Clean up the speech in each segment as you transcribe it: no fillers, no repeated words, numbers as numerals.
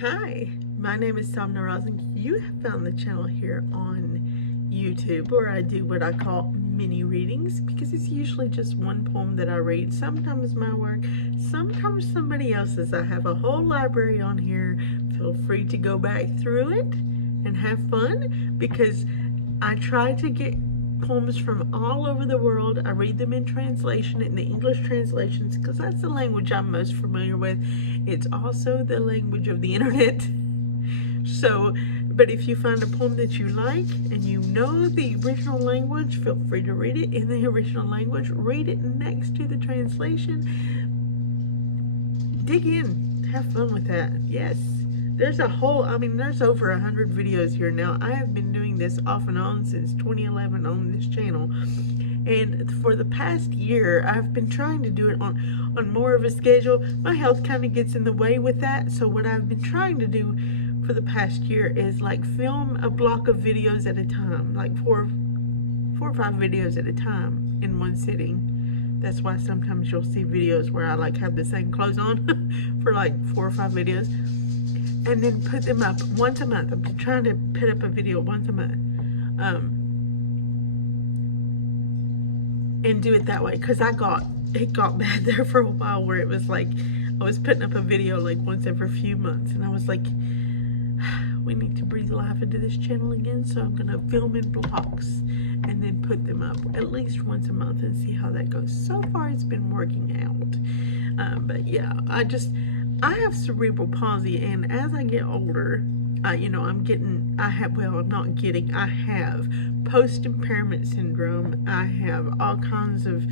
Hi, my name is Sabne Raznik. You have found the channel here on YouTube where I do what I call mini readings because it's usually just one poem that I read. Sometimes my work, sometimes somebody else's. I have a whole library on here. Feel free to go back through it and have fun because I try to get poems from all over the world. I read them in translation, in the English translations, because that's the language I'm most familiar with. It's also the language of the internet. So, but if you find a poem that you like and you know the original language, feel free to read it in the original language. Read it next to the translation. Dig in. Have fun with that. Yes. There's there's over 100 videos here now. I have been doing this off and on since 2011 on this channel. And for the past year, I've been trying to do it on more of a schedule. My health kind of gets in the way with that. So what I've been trying to do for the past year is like film a block of videos at a time, like four or five videos at a time in one sitting. That's why sometimes you'll see videos where I like have the same clothes on for like 4 or 5 videos. And then put them up once a month. I'm trying to put up a video once a month. And do it that way. Because it got bad there for a while where it was like, I was putting up a video like once every few months. And I was like, we need to breathe life into this channel again. So I'm going to film in blocks and then put them up at least once a month and see how that goes. So far it's been working out. But yeah, I have cerebral palsy, and as I get older, I have post-impairment syndrome. I have all kinds of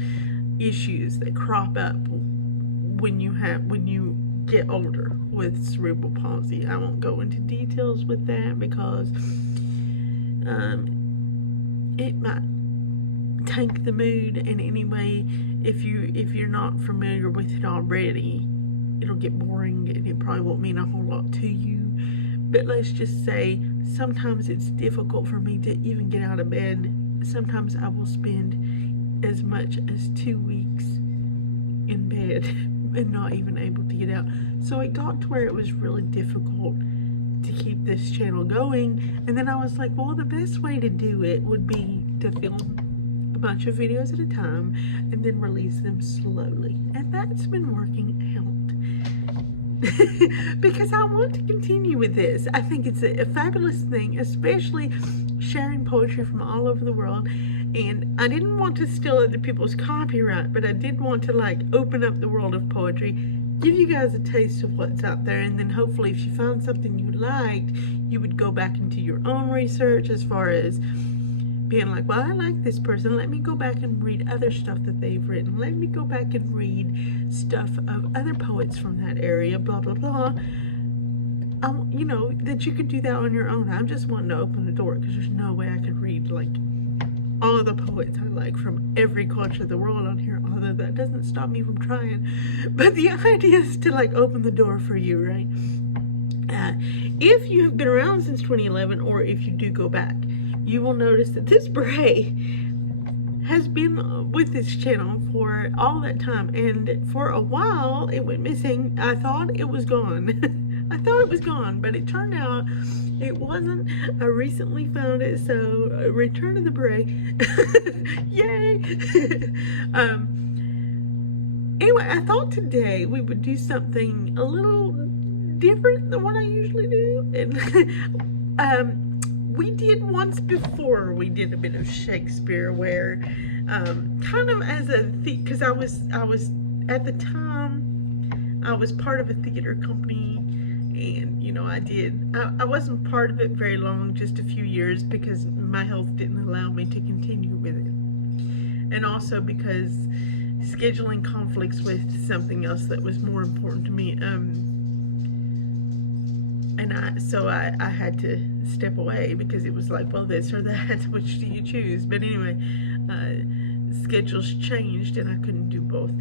issues that crop up when you get older with cerebral palsy. I won't go into details with that because it might tank the mood. And anyway, if you're not familiar with it already, it'll get boring and it probably won't mean a whole lot to you. But let's just say sometimes it's difficult for me to even get out of bed. Sometimes I will spend as much as 2 weeks in bed and not even able to get out. So it got to where it was really difficult to keep this channel going. And then I was like, well, the best way to do it would be to film a bunch of videos at a time and then release them slowly. And that's been working out. Because I want to continue with this. I think it's a fabulous thing, especially sharing poetry from all over the world. And I didn't want to steal other people's copyright, but I did want to like open up the world of poetry, give you guys a taste of what's out there, and then hopefully if you found something you liked, you would go back into your own research as far as being like, well, I like this person, let me go back and read other stuff that they've written, let me go back and read stuff of other poets from that area, blah blah blah. You know, that you could do that on your own. I'm just wanting to open the door because there's no way I could read like all the poets I like from every culture of the world on here, although that doesn't stop me from trying. But the idea is to like open the door for you, right? If you have been around since 2011, or if you do go back, you will notice that this beret has been with this channel for all that time, and for a while it went missing. I thought it was gone. I thought it was gone, but it turned out it wasn't. I recently found it, so return to the beret. Yay! Anyway, I thought today we would do something a little different than what I usually do, and we did once before, we did a bit of Shakespeare where kind of as a because I was at the time I was part of a theater company, and you know I wasn't part of it very long, just a few years, because my health didn't allow me to continue with it, and also because scheduling conflicts with something else that was more important to me. So I had to step away because it was like, well, this or that, which do you choose? But anyway, schedules changed and I couldn't do both.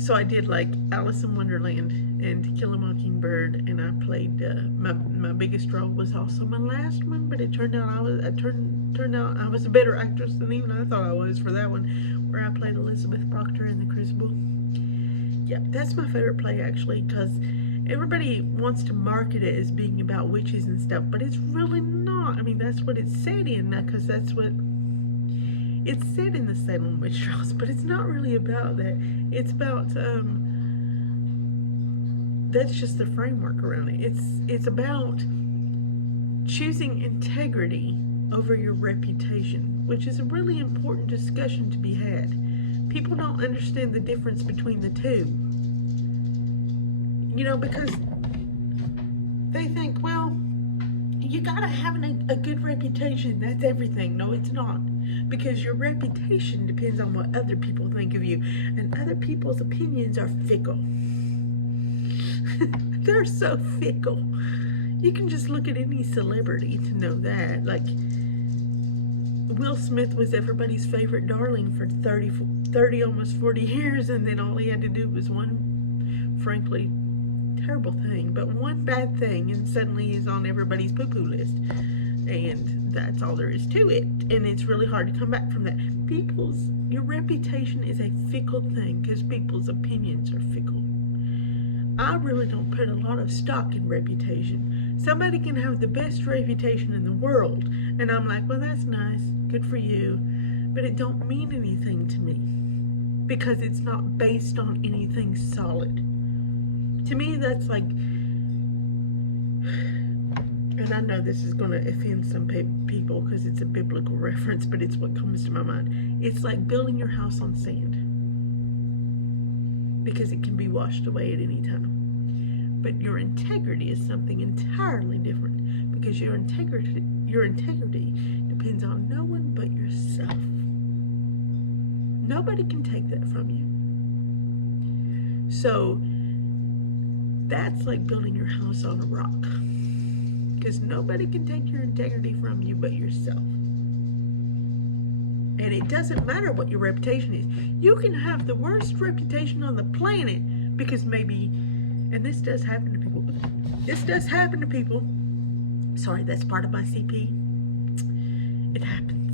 So I did like Alice in Wonderland and To Kill a Mockingbird, and I played my biggest role was also my last one, but it turned out I was a better actress than even I thought I was for that one, where I played Elizabeth Proctor in The Crucible. Yeah, that's my favorite play, actually, because everybody wants to market it as being about witches and stuff, but it's really not. I mean, that's what it's set in, because that's what it's set in, the Salem witch trials, but it's not really about that. It's about, that's just the framework around it. It's about choosing integrity over your reputation, which is a really important discussion to be had. People don't understand the difference between the two. You know, because they think, well, you gotta have a good reputation. That's everything. No, it's not. Because your reputation depends on what other people think of you. And other people's opinions are fickle. They're so fickle. You can just look at any celebrity to know that. Like, Will Smith was everybody's favorite darling for 30, almost 40 years, and then all he had to do was one, frankly, terrible thing, but one bad thing, and suddenly he's on everybody's poo-poo list. And that's all there is to it. And it's really hard to come back from that. Your reputation is a fickle thing, because people's opinions are fickle. I really don't put a lot of stock in reputation. Somebody can have the best reputation in the world, and I'm like, well, that's nice, good for you, but it don't mean anything to me, because it's not based on anything solid. To me, that's like, and I know this is going to offend some people because it's a biblical reference, but it's what comes to my mind. It's like building your house on sand, because it can be washed away at any time. But your integrity is something entirely different, because your integrity depends on no one but yourself. Nobody can take that from you. So that's like building your house on a rock, because nobody can take your integrity from you but yourself. And it doesn't matter what your reputation is. You can have the worst reputation on the planet, because maybe, and this does happen to people. This does happen to people. Sorry, that's part of my CP. It happens.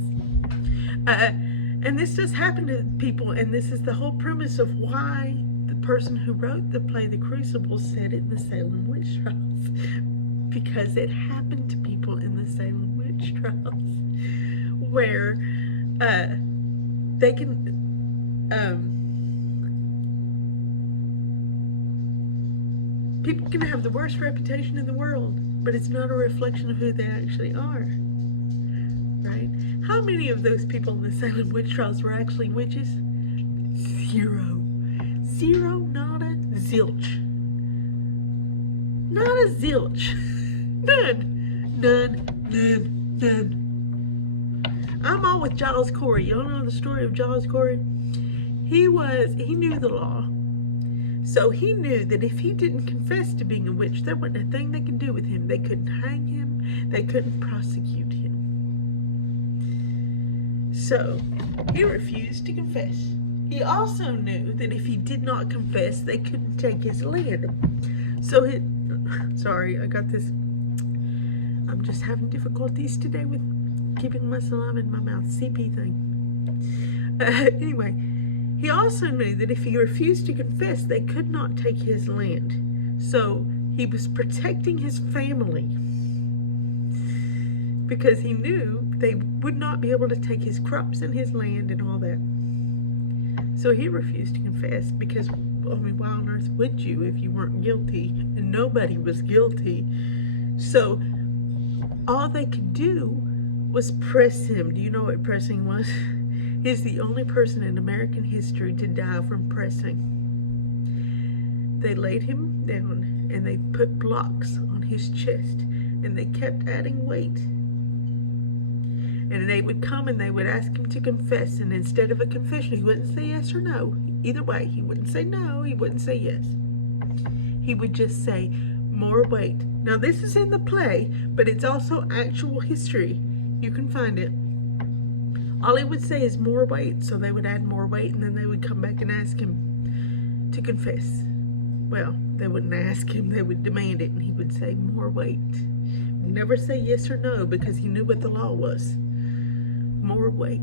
And this does happen to people, and this is the whole premise of why the person who wrote the play The Crucible said it in the Salem witch trials. Because it happened to people in the Salem witch trials, where they can people can have the worst reputation in the world, but it's not a reflection of who they actually are, right? How many of those people in the Salem witch trials were actually witches? Zero, nada, zilch. Not a zilch. None. I'm all with Giles Corey. Y'all know the story of Giles Corey? He knew the law. So he knew that if he didn't confess to being a witch, there wasn't a thing they could do with him. They couldn't hang him. They couldn't prosecute him. So he refused to confess. He also knew that if he did not confess, they couldn't take his land. So sorry, I got this. I'm just having difficulties today with keeping my slime in my mouth. CP thing. Anyway, he also knew that if he refused to confess, they could not take his land. So he was protecting his family, because he knew they would not be able to take his crops and his land and all that. So he refused to confess, because, I mean, why on earth would you if you weren't guilty? And nobody was guilty. So all they could do was press him. Do you know what pressing was? He's the only person in American history to die from pressing. They laid him down and they put blocks on his chest, and they kept adding weight. And they would come and they would ask him to confess, and instead of a confession, he wouldn't say yes or no. Either way, he wouldn't say no, he wouldn't say yes. He would just say, more weight. Now this is in the play, but it's also actual history. You can find it. All he would say is more weight, so they would add more weight, and then they would come back and ask him to confess. Well, they wouldn't ask him, they would demand it, and he would say more weight. Never say yes or no, because he knew what the law was. More weight.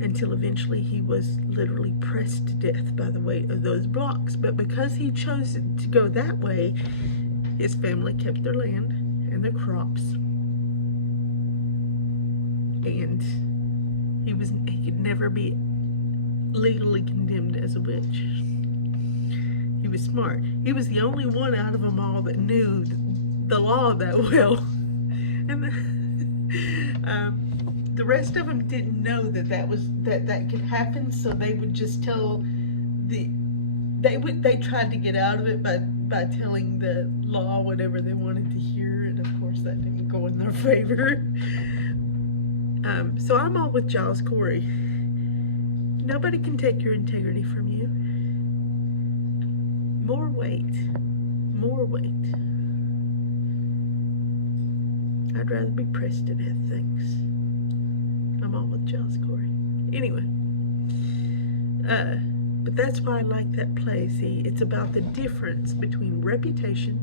until eventually he was literally pressed to death by the weight of those blocks. But because he chose to go that way, his family kept their land and their crops, and he could never be legally condemned as a witch. He was smart. He was the only one out of them all that knew the law that well, and the rest of them didn't know that could happen. So they would just tell they tried to get out of it by telling the law whatever they wanted to hear, and of course that didn't go in their favor. So I'm all with Giles Corey. Nobody can take your integrity from you. More weight. I'd rather be pressed to death, thanks. I'm all with Giles Corey. Anyway, but that's why I like that play. See, it's about the difference between reputation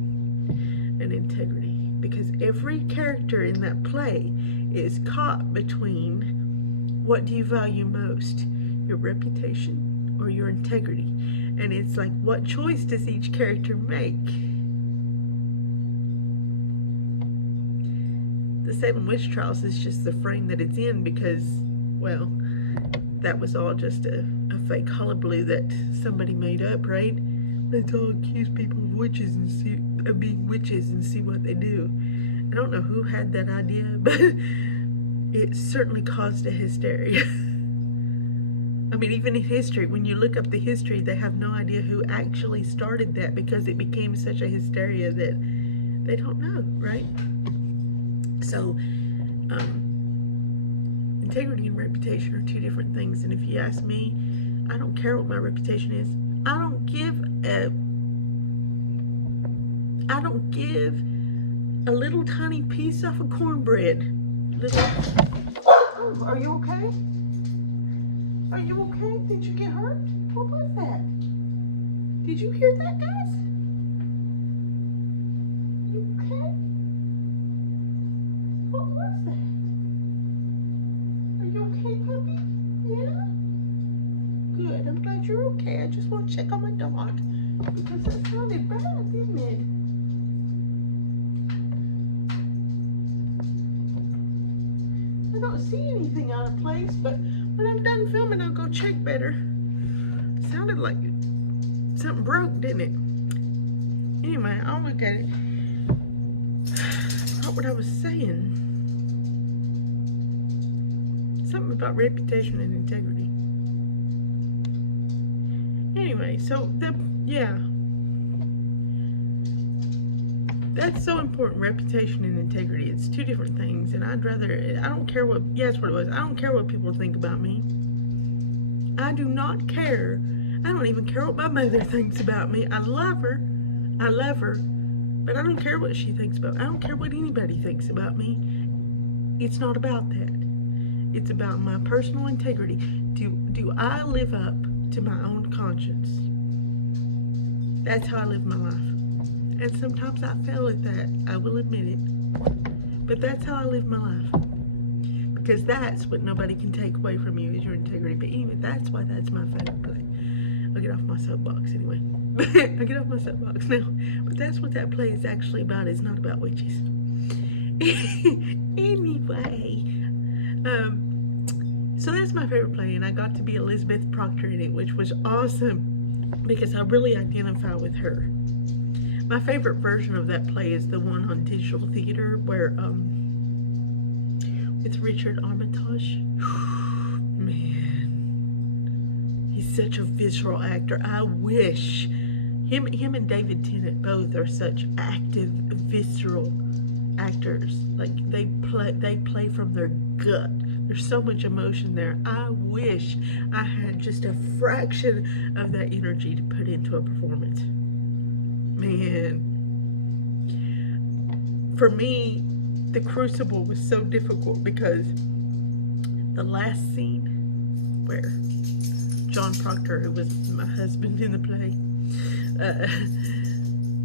and integrity, because every character in that play is caught between what do you value most, your reputation or your integrity. And it's like, what choice does each character make? The Salem Witch Trials is just the frame that it's in because, well, that was all just a fake hullabaloo that somebody made up, right? Let's all accuse people of being witches and see what they do. I don't know who had that idea, but it certainly caused a hysteria. I mean, even in history, when you look up the history, they have no idea who actually started that because it became such a hysteria that they don't know, right? So, integrity and reputation are two different things. And if you ask me, I don't care what my reputation is. I don't give a little tiny piece off of cornbread. Oh, are you okay? Are you okay? Did you get hurt? What was that? Did you hear that, guys? You okay? What was that? Are you okay, puppy? Yeah? Good. I'm glad you're okay. I just want to check on my dog because that sounded bad, didn't it? I don't see anything out of place, but when I'm done filming, I'll go check better. It sounded like something broke, didn't it? Anyway, I'll look at it. I forgot what I was saying. Something about reputation and integrity. Anyway, so that's so important, reputation and integrity. It's two different things, and I don't care what, that's what it was. I don't care what people think about me. I do not care. I don't even care what my mother thinks about me. I love her, but I don't care what she thinks about me. I don't care what anybody thinks about me. It's not about that. It's about my personal integrity. Do I live up to my own conscience? That's how I live my life. And sometimes I fail at that, I will admit it. But that's how I live my life. Because that's what nobody can take away from you, is your integrity. But anyway, that's why that's my favorite play. I'll get off my soapbox anyway. I'll get off my soapbox now. But that's what that play is actually about. It's not about witches. Anyway. So that's my favorite play, and I got to be Elizabeth Proctor in it, which was awesome because I really identify with her. My favorite version of that play is the one on digital theater where, with Richard Armitage. Man, he's such a visceral actor. I wish him and David Tennant both are such active, visceral actors. Like they play from their gut. There's so much emotion there. I wish I had just a fraction of that energy to put into a performance. Man, for me, The Crucible was so difficult because the last scene where John Proctor, who was my husband in the play,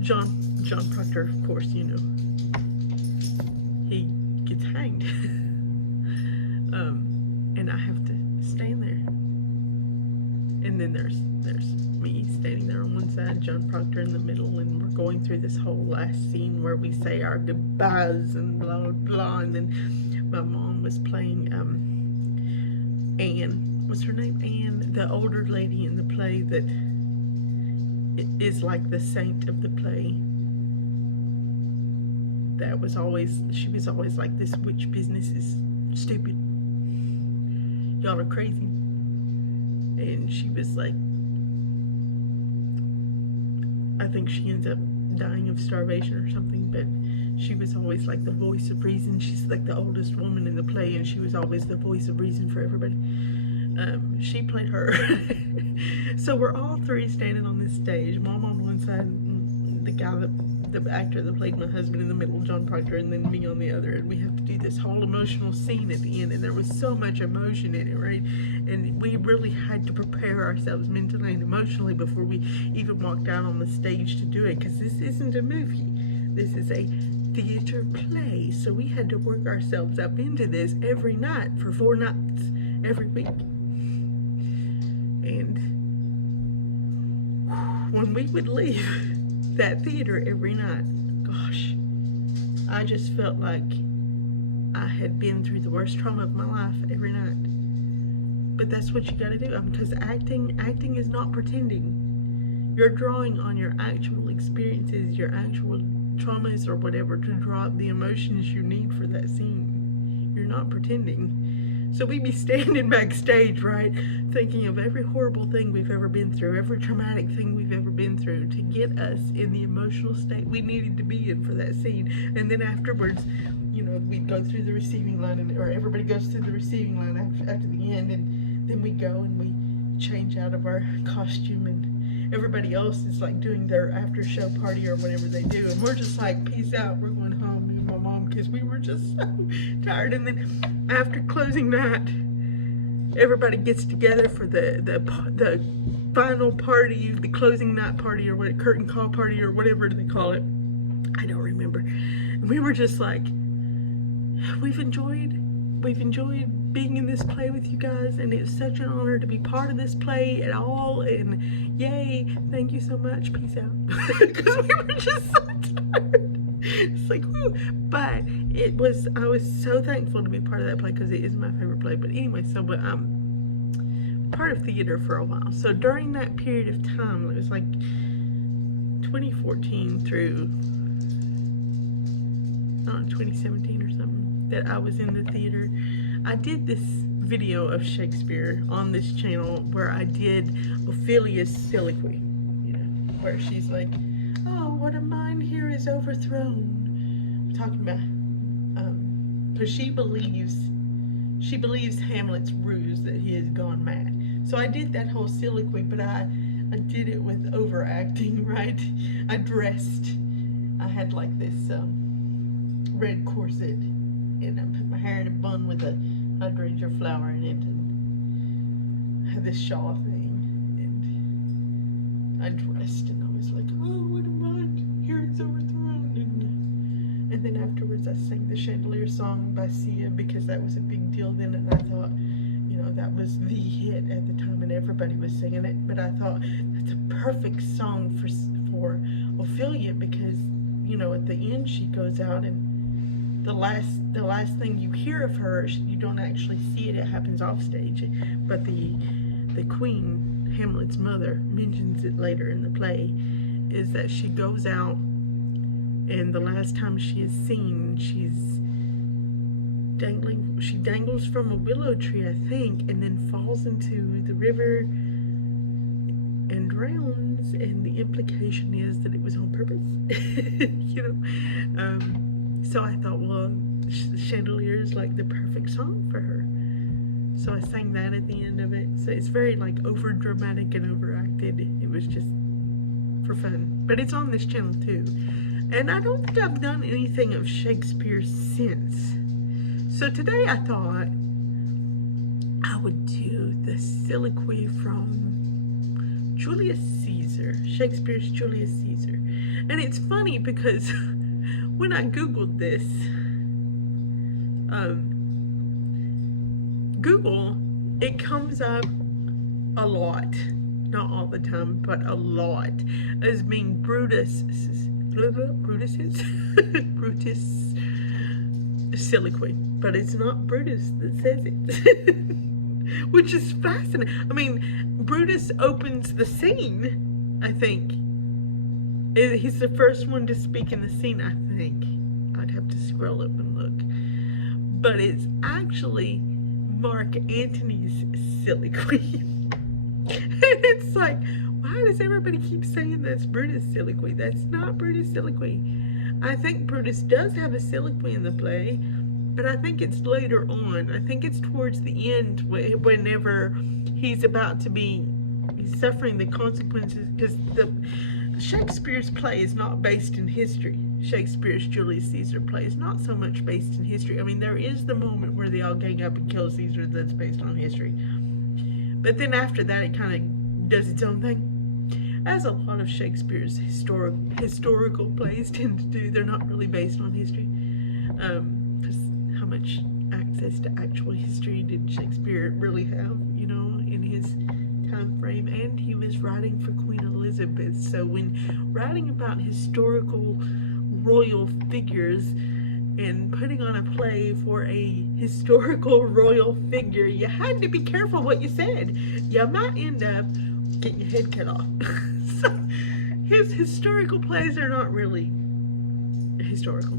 John Proctor, of course, you know, he gets hanged. And I have to stand there standing there on one side, John Proctor in the middle, and we're going through this whole last scene where we say our goodbyes and blah, blah, blah. And then my mom was playing Anne. What's her name? Anne, the older lady in the play that is like the saint of the play. That was always, she was always like, this witch business is stupid. Y'all are crazy. And she was like, I think she ends up dying of starvation or something, but she was always like the voice of reason. She's like the oldest woman in the play, and she was always the voice of reason for everybody. She played her. So we're all three standing on this stage, Mom on one side, and the actor that played my husband in the middle, John Proctor, and then me on the other. And we have to do this whole emotional scene at the end, and there was so much emotion in it, right? And we really had to prepare ourselves mentally and emotionally before we even walked out on the stage to do it, because this isn't a movie. This is a theater play. So we had to work ourselves up into this every night for 4 nights, every week. And when we would leave that theater every night, gosh, I just felt like I had been through the worst trauma of my life every night. But that's what you gotta do, because acting is not pretending. You're drawing on your actual experiences, your actual traumas or whatever, to draw up the emotions you need for that scene. You're not pretending. So we'd be standing backstage, right, thinking of every horrible thing we've ever been through, every traumatic thing we've ever been through, to get us in the emotional state we needed to be in for that scene. And then afterwards, you know, we'd go through the receiving line, or everybody goes through the receiving line after the end, and then we go and we change out of our costume, and everybody else is like doing their after show party or whatever they do, and we're just like, peace out, we're going home, me and my mom, because we were just so tired. And then after closing night, everybody gets together for the final party, the closing night party, or what, curtain call party, or whatever they call it. I don't remember. And we were just like, we've enjoyed being in this play with you guys, and it's such an honor to be part of this play at all, and yay, thank you so much, peace out. Because we were just so tired. It's like, whoo. But I was so thankful to be part of that play, because it is my favorite play. But anyway, so part of theater for a while. So during that period of time, it was like 2014 through 2017 or something, that I was in the theater. I did this video of Shakespeare on this channel where I did Ophelia's soliloquy, you know, where she's like, oh, what a mind here is overthrown. I'm talking about, because she believes Hamlet's ruse that he has gone mad. So I did that whole soliloquy, but I did it with overacting, right? I had like this red corset, and I put my hair in a bun with a hydrangea flower in it, and had this shawl thing, and I dressed, and I was like, oh, what a mind, here it's overthrown, and then afterwards I sang the Chandelier song by Sia, because that was a big deal then, and I thought, you know, that was the hit at the time, and everybody was singing it. But I thought, that's a perfect song for Ophelia, because, you know, at the end she goes out, and the last thing you hear of her, you don't actually see it, it happens off stage, but the queen, Hamlet's mother, mentions it later in the play, is that she goes out, and the last time she is seen, she dangles from a willow tree, I think, and then falls into the river and drowns, and the implication is that it was on purpose. You know. So I thought, well, Chandelier is like the perfect song for her. So I sang that at the end of it. So it's very like over dramatic and overacted. It was just for fun. But it's on this channel too. And I don't think I've done anything of Shakespeare since. So today I thought I would do the soliloquy from Julius Caesar, Shakespeare's Julius Caesar. And it's funny because when I googled this, Google, it comes up a lot. not all the time, but a lot, as being Brutus soliloquy, but it's not Brutus that says it, which is fascinating. I mean, Brutus opens the scene, I think. He's the first one to speak in the scene, I think. I'd have to scroll up and look. But it's actually Mark Antony's soliloquy. And it's like, why does everybody keep saying that's Brutus' soliloquy? That's not Brutus' soliloquy. I think Brutus does have a soliloquy in the play, but I think it's later on. I think it's towards the end, whenever he's about to be suffering the consequences, because Shakespeare's play is not based in history. Shakespeare's Julius Caesar play is not so much based in history. I mean, there is the moment where they all gang up and kill Caesar that's based on history. But then after that, it kind of does its own thing. As a lot of Shakespeare's historical plays tend to do. They're not really based on history. Because how much access to actual history did Shakespeare really have, you know, in his time frame? And he was writing for Queen Elizabeth, so when writing about historical royal figures and putting on a play for a historical royal figure, you had to be careful what you said. You might end up getting your head cut off. So his historical plays are not really historical.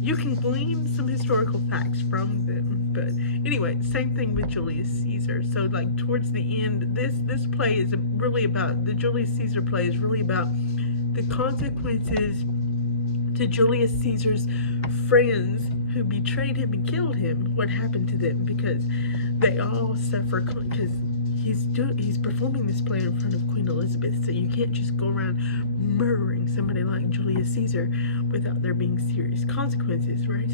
You can glean some historical facts from them, but anyway, same thing with Julius Caesar. So like towards the end, this play is really about, the Julius Caesar play is really about the consequences to Julius Caesar's friends who betrayed him and killed him. What happened to them, because they all suffer, because he's performing this play in front of Queen Elizabeth, so you can't just go around murdering somebody like Julius Caesar without there being serious consequences, right?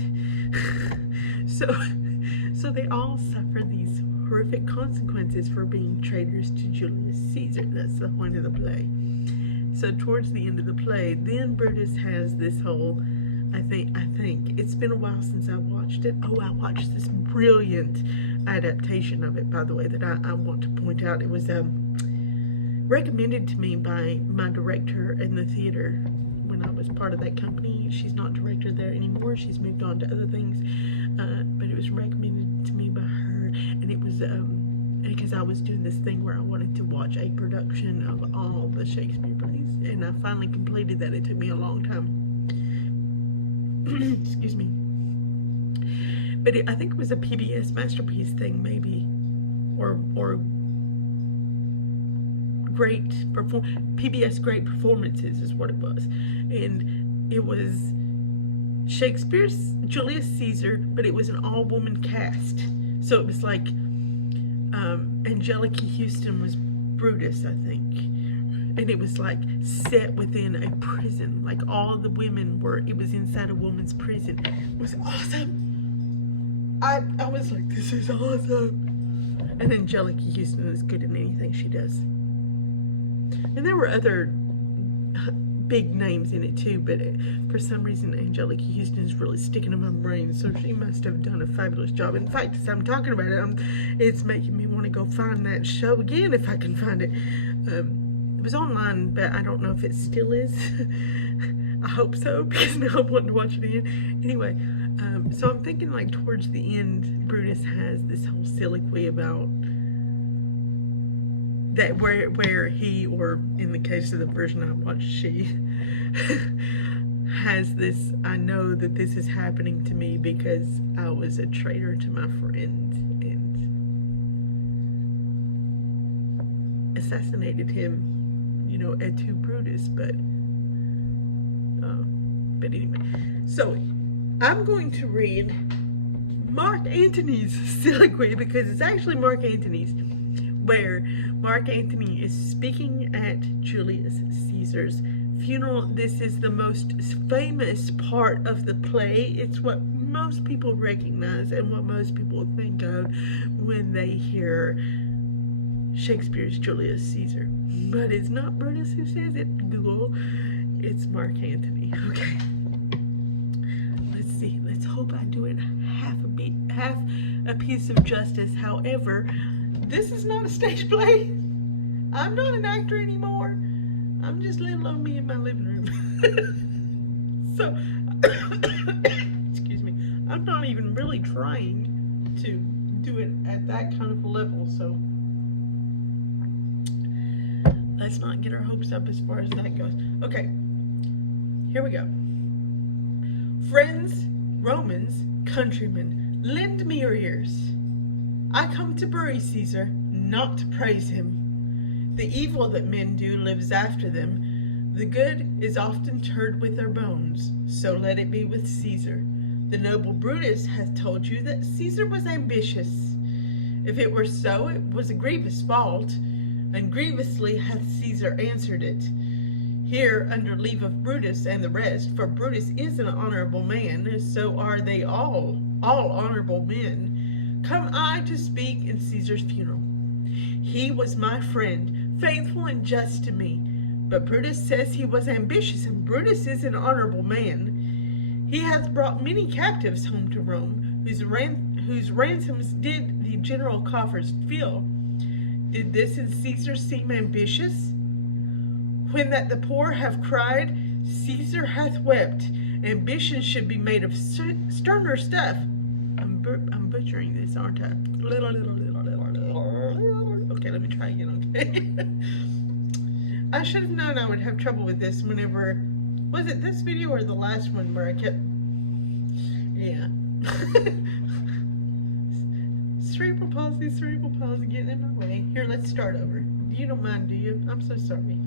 So they all suffer these horrific consequences for being traitors to Julius Caesar. That's the point of the play. So towards the end of the play, then Brutus has this whole, I think it's been a while since I watched it. Oh, I watched this brilliant adaptation of it, by the way, that I want to point out. It was recommended to me by my director in the theater when I was part of that company. She's not director there anymore. She's moved on to other things, but it was recommended to me by her, and it was because I was doing this thing where I wanted to watch a production of all the Shakespeare plays, and I finally completed that. It took me a long time. Excuse me. But I think it was a PBS Masterpiece thing, maybe, or PBS Great Performances is what it was, and it was Shakespeare's Julius Caesar, but it was an all-woman cast. So it was like Angelica Houston was Brutus, I think, and it was like set within a prison. Like all the women were, it was inside a woman's prison. It was awesome. I was like, this is awesome. And Angelica Houston is good in anything she does. And there were other big names in it too, but for some reason Angelica Houston is really sticking in my brain, so she must have done a fabulous job. In fact, as I'm talking about it, it's making me want to go find that show again if I can find it. It was online, but I don't know if it still is. I hope so, because now I'm wanting to watch it again. Anyway, so I'm thinking like towards the end, Brutus has this whole soliloquy about that, where he, or in the case of the version I watched, she has this, I know that this is happening to me because I was a traitor to my friend and assassinated him, you know, et tu Brutus, but anyway, so I'm going to read Mark Antony's soliloquy, because it's actually Mark Antony's, where Mark Antony is speaking at Julius Caesar's funeral. This is the most famous part of the play. It's what most people recognize and what most people think of when they hear Shakespeare's Julius Caesar. But it's not Brutus who says it, Google. It's Mark Antony. Okay. Let's see. Let's hope I do it half a piece of justice. However, this is not a stage play. I'm not an actor anymore. I'm just little old me in my living room. So, excuse me, I'm not even really trying to do it at that kind of a level, so let's not get our hopes up as far as that goes. Okay, here we go. Friends, Romans, countrymen, lend me your ears. I come to bury Caesar, not to praise him. The evil that men do lives after them. The good is often interred with their bones, so let it be with Caesar. The noble Brutus hath told you that Caesar was ambitious. If it were so, it was a grievous fault, and grievously hath Caesar answered it. Here, under leave of Brutus and the rest, for Brutus is an honorable man, so are they all honorable men, come I to speak in Caesar's funeral. He was my friend, faithful and just to me, but Brutus says he was ambitious, and Brutus is an honorable man. He hath brought many captives home to Rome, whose ransoms did the general coffers fill. Did this in Caesar seem ambitious? When that the poor have cried, Caesar hath wept. Ambition should be made of sterner stuff. I'm butchering this, aren't I? Okay, let me try again, okay? I should have known I would have trouble with this whenever, was it this video or the last one where I kept, yeah. cerebral palsy, getting in my way. Here, let's start over. You don't mind, do you? I'm so sorry.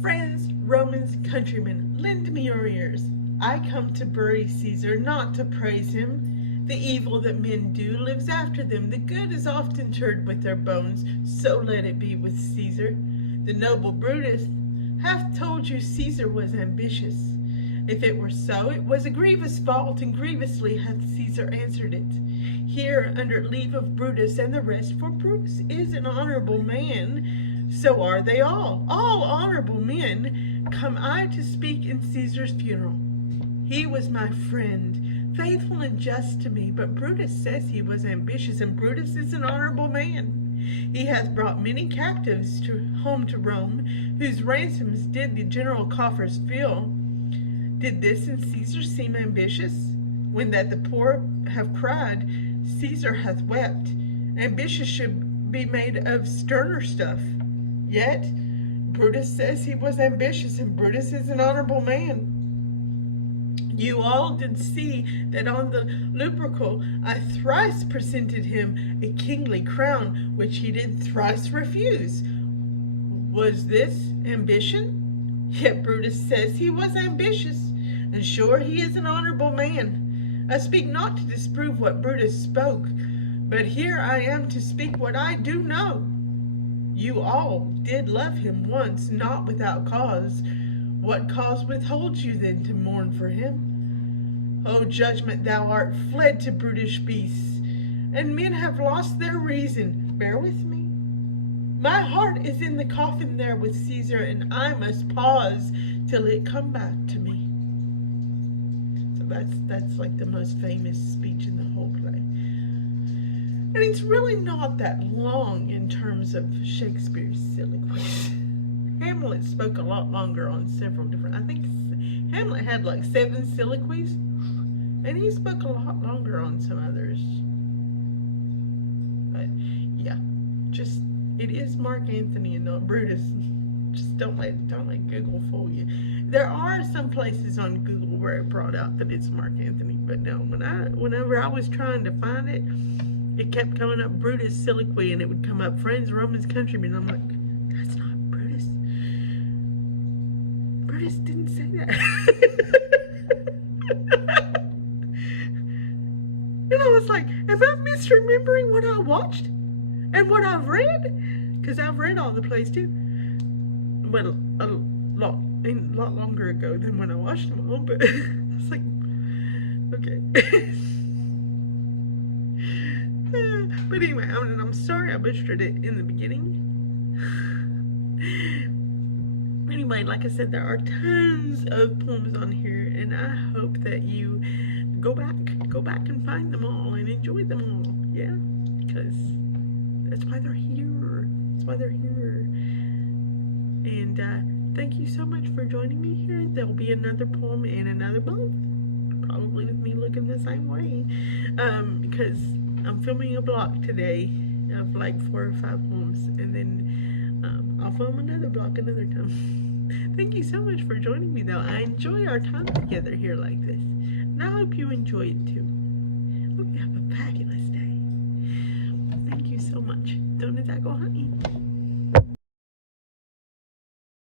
Friends, Romans, countrymen, lend me your ears. I come to bury Caesar, not to praise him. The evil that men do lives after them. The good is often interred with their bones, so let it be with Caesar. The noble Brutus hath told you Caesar was ambitious. If it were so, it was a grievous fault, and grievously hath Caesar answered it. Here, under leave of Brutus and the rest, for Brutus is an honorable man, so are they all honorable men, come I to speak in Caesar's funeral. He was my friend, faithful and just to me, but Brutus says he was ambitious, and Brutus is an honorable man. He hath brought many captives home to Rome, whose ransoms did the general coffers fill. Did this in Caesar seem ambitious? When that the poor have cried, Caesar hath wept. Ambition should be made of sterner stuff. Yet Brutus says he was ambitious, and Brutus is an honorable man. You all did see that on the Lupercal I thrice presented him a kingly crown, which he did thrice refuse. Was this ambition? Yet Brutus says he was ambitious, and sure he is an honorable man. I speak not to disprove what Brutus spoke, but here I am to speak what I do know. You all did love him once, not without cause. What cause withholds you then to mourn for him? O judgment, thou art fled to brutish beasts, and men have lost their reason. Bear with me. My heart is in the coffin there with Caesar, and I must pause till it come back to me. So that's like the most famous speech in the whole play. And it's really not that long in terms of Shakespeare's soliloquies. Hamlet spoke a lot longer on several different, I think Hamlet had like 7 soliloquies, and he spoke a lot longer on some others. But yeah, just, it is Mark Antony and not Brutus. Just don't let Google fool you. There are some places on Google where it brought out that it's Mark Antony, but no, whenever I was trying to find it, it kept coming up Brutus soliloquy, and it would come up Friends, Romans, countrymen. I'm like, that's not Brutus. Brutus didn't say that. And I was like, am I misremembering what I watched and what I've read? Because I've read all the plays too. Well, a lot longer ago than when I watched them all, but it's like, okay. But anyway, I'm sorry I butchered it in the beginning. Anyway, like I said, there are tons of poems on here, and I hope that you go back and find them all and enjoy them all. Yeah, because that's why they're here. That's why they're here. And thank you so much for joining me here. There'll be another poem in another month, probably with me looking the same way, because I'm filming a block today of like 4 or 5 poems, and then I'll film another block another time. Thank you so much for joining me, though. I enjoy our time together here like this, and I hope you enjoy it too.